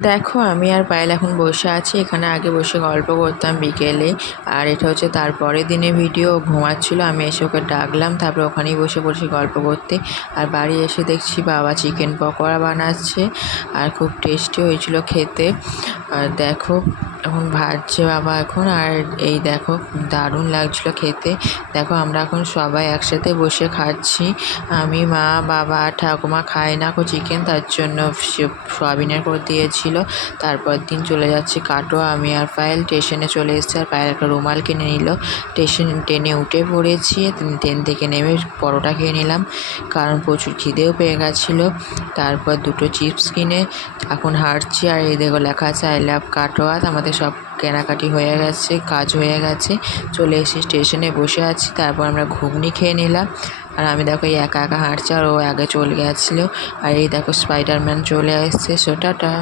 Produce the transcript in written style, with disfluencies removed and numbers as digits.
দেখো আমি আর পায়েল এখন বসে আছি এখানে। আগে বসে গল্প করতাম বিকেলে, আর এটা হচ্ছে তারপরের দিনে ভিডিও। ঘুমাচ্ছিল, আমি এসে ওকে ডাকলাম, তারপরে ওখানেই বসে বসে গল্প করতে। আর বাড়ি এসে দেখছি বাবা চিকেন পকোড়া বানাচ্ছে, আর খুব টেস্টি হয়েছিল খেতে। আর দেখো এখন ভাজছে বাবা এখন, আর এই দেখো দারুণ লাগছিল খেতে। দেখো আমরা এখন সবাই একসাথে বসে খাচ্ছি। আমি, মা, বাবা আর ঠাকুমা খায় না চিকেন, তার জন্য সোয়াবিনের করে দিয়েছিল। তারপর দিন চলে যাচ্ছি কাটোয়া, আমি আর পায়েল স্টেশনে চলে এসেছি। আর পায়েল একটা রুমাল কিনে নিল। ট্রেনে উঠে পড়েছি, ট্রেন থেকে নেমে পরোটা খেয়ে নিলাম, কারণ প্রচুর খিদেও পেয়ে গেছিলো। তারপর দুটো চিপস কিনে এখন হাঁটছি। আর এই দেখো লেখা আছে আই লাভ কাটোয়া। আমাদের সব কেনাকাটি হয়ে গেছে, কাজ হয়ে গেছে, চলে এসে স্টেশনে বসে আছি। তারপর আমরা ঘুগনি খেয়ে নিলাম। আর আমি দেখো এই একা একা হাঁটছি, আর ও আগে চলে গেছিলো। আর এই দেখো স্পাইডারম্যান চলে এসছে। টাটা।